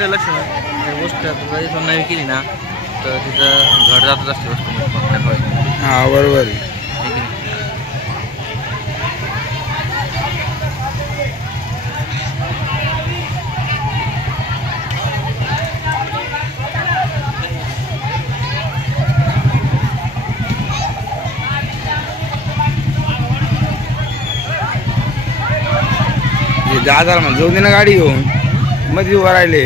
लक्ष गोष्ट नाही केली ना तर तिथं घर जातच असते वस्तू. हा बरोबर. दादाला मग जाऊ दे ना गाडी घेऊन मध्ये उभं राहिले.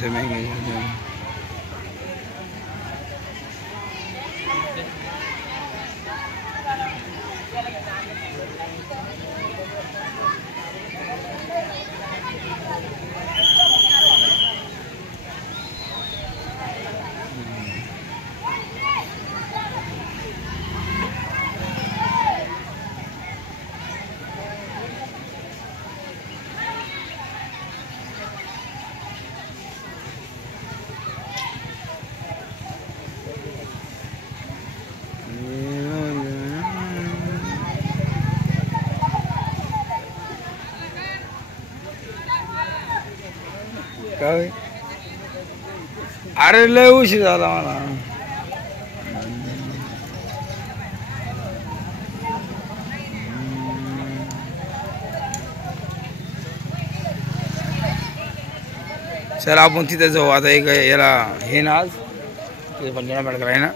से महंगे काय. अरे लय उशीर झाला मला. चल आपण तिथे जाऊ आता. एक याला हे ना आज ते पंजना मेडकल आहे ना.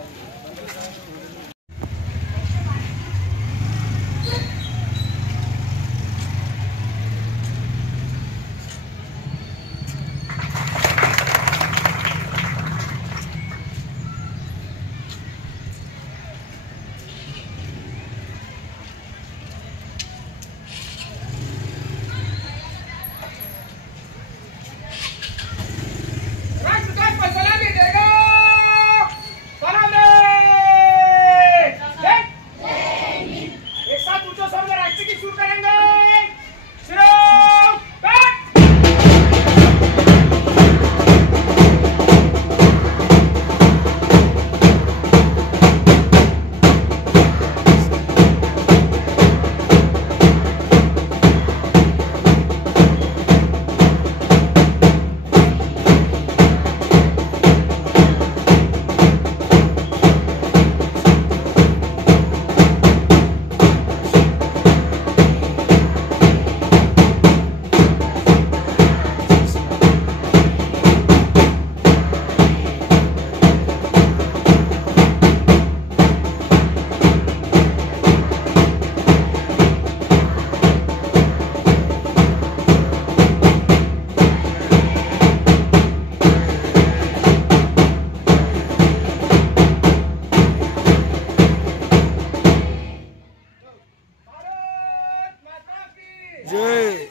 जय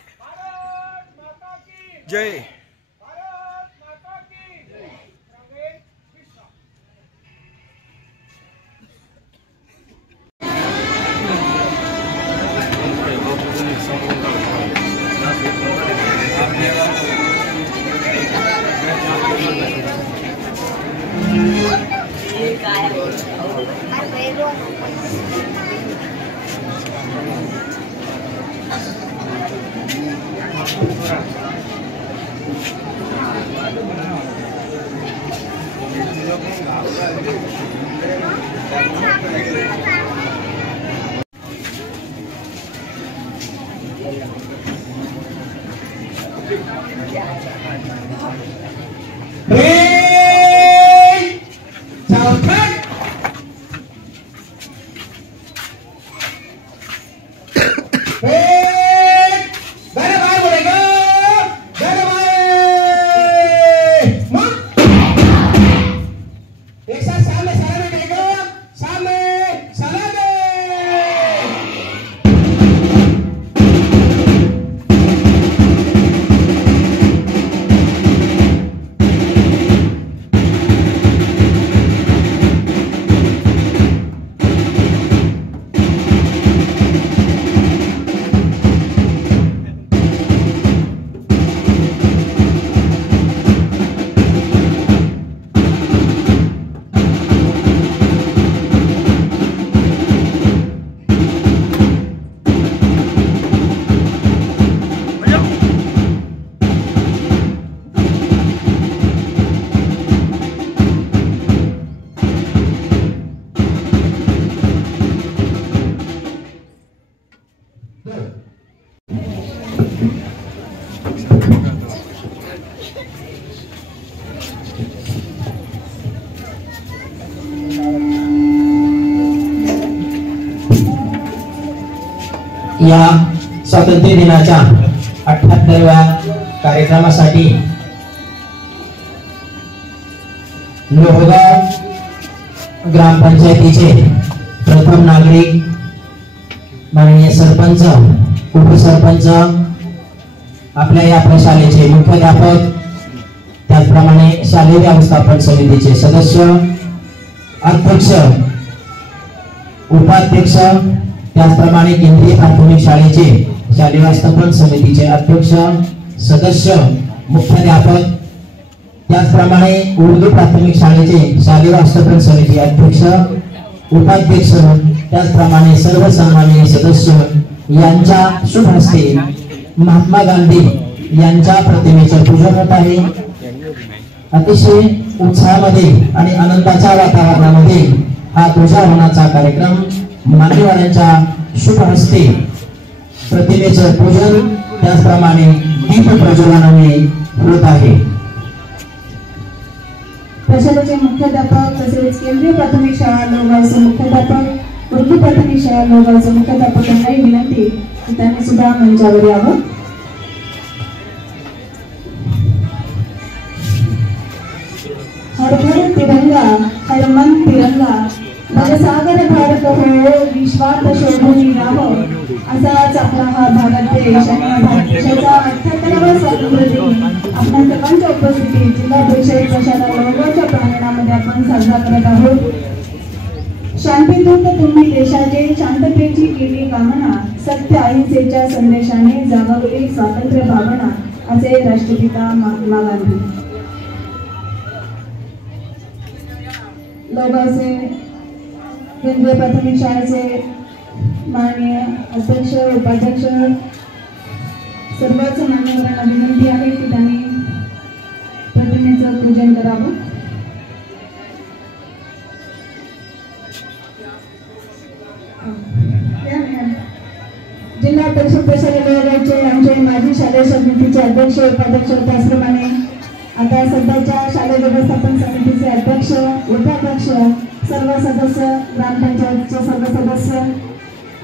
जय. एक साथ सामने सारे या स्वातंत्र्य दिनाच्या 78व्या कार्यक्रमासाठी लोहगाव ग्रामपंचायतीचे प्रथम नागरिक माननीय सरपंच, उपसरपंच, आपल्या या प्रशालेचे मुख्याध्यापक, त्याचप्रमाणे शालेय व्यवस्थापन समितीचे सदस्य, अध्यक्ष, उपाध्यक्ष, त्याचप्रमाणे केंद्रीय प्राथमिक शाळेचे शालेय व्यवस्थापन समितीचे अध्यक्ष, सदस्य, मुख्याध्यापक, त्याचप्रमाणे उर्दू प्राथमिक शाळेचे शालेय व्यवस्थापन समिती अध्यक्ष, उपाध्यक्ष, त्याचप्रमाणे सर्व सन्माननीय सदस्य यांच्या शुभ हस्ते महात्मा गांधी यांच्या प्रतिमेचे पूजन होत आहे। अतिशय उत्साहामध्ये आणि आनंदाच्या वातावरणामध्ये हा ध्वजारोहणाचा कार्यक्रम मान्यवरांच्या शुभ हस्ते प्रतिमेचे पूजन त्याचप्रमाणे दीप प्रज्वलनाने होत आहे। प्रशालेचे मुख्याध्यापक तसेच केंद्रीय प्राथमिक शाळा लोहगावचे मुख्याध्यापक, उर्दू प्राथमिक शाळा लोहगावचे मुख्याध्यापक यांनाही विनंती की त्यांनी सुद्धा मंचावर यावं। हर घर तिरंगा, हर मन तिरंगा, भवसागर भारत हो, विश्वात शोभून राहावं, असाच आपला हा भारत देश आणि या भारत देशाचा 78वा स्वातंत्र्य दिन आपल्या सर्वांच्या उपस्थितीत जिल्हा परिषद प्रशाला लोहगावच्या प्रांगणामध्ये आपण साजरा करत आहोत। शांतीदूत तुम्ही देशाचे, शांततेची केली कामना, सत्य अहिंसेच्या संदेशाने जागवली स्वातंत्र्य भावना, असे राष्ट्रपिता महात्मा गांधी। लोहगावचे केंद्रीय प्राथमिक शाळेचे माननीय अध्यक्ष, उपाध्यक्ष, सर्वच मान्यवरांना विनंती आहे की त्यांनी प्रतिमेचं पूजन करावं। जिल्हा परिषद प्रशाले लोहगावचे आमचे माजी शालेय समितीचे अध्यक्ष, उपाध्यक्ष, त्याचप्रमाणे आता सध्याच्या शालेय व्यवस्थापन समितीचे अध्यक्ष, उपाध्यक्ष, सर्व सदस्य, ग्रामपंचायतचे सर्व सदस्य,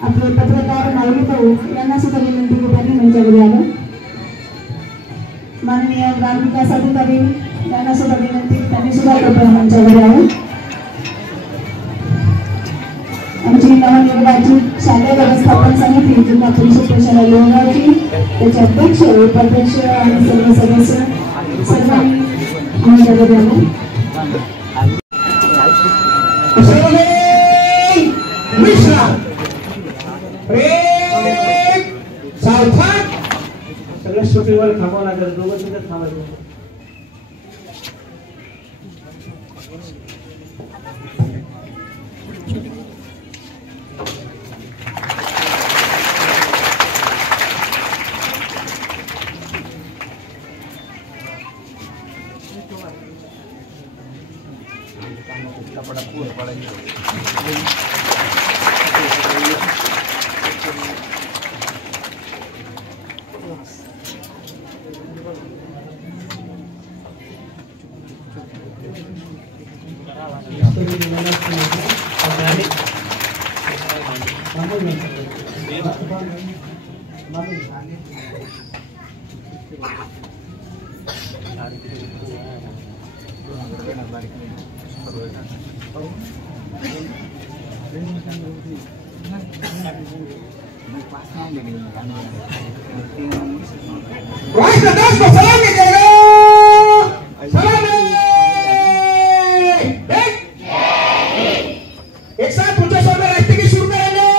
आपले पत्रकार माऊली भाऊ यांना सुद्धा विनंती की त्यांनी मंचावर यावं। माननीय ग्रामविकास अधिकारी यांना सुद्धा विनंती त्यांनी सुद्धा कृपया मंचावर यावं। आमची नवनिर्वाचित शालेय व्यवस्थापन समिती जिल्हा परिषद प्रशाला लोहगावची, त्याचे अध्यक्ष, उपाध्यक्ष आणि सर्व सदस्य सर्वांनी मंचावर यावं। सगळ्या स्टोरीवर थांबावं लागेल, दोघं सुद्धा थांबायचं। एक साथ पुढच्या शब्द राष्ट्रीय गीत सुरू करेंगे।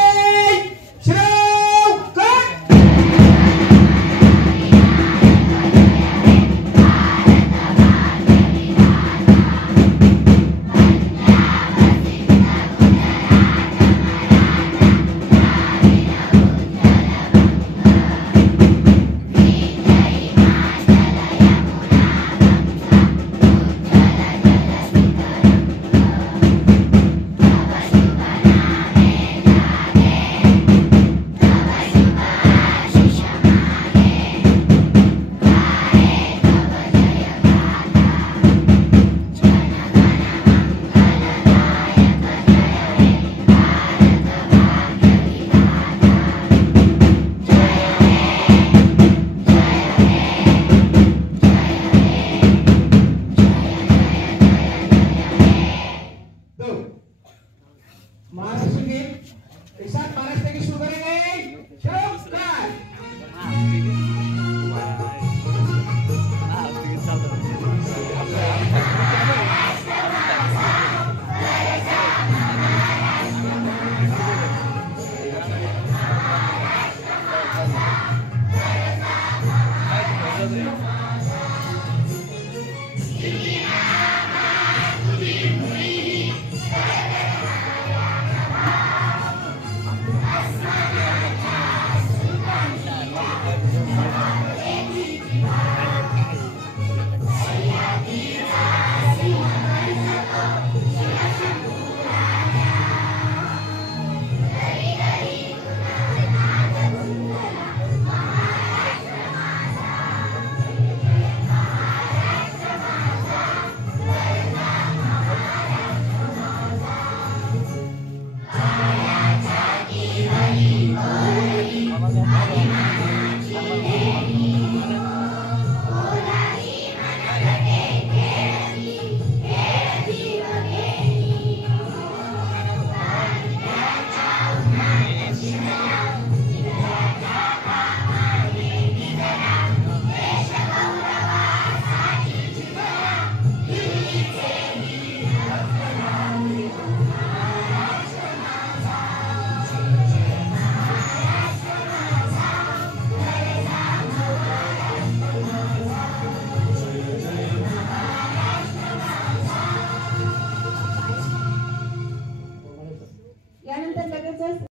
महाराष्ट्र गीत एक साथ महाराष्ट्र गीत शुरू करेंगे। चलो स्टार्ट।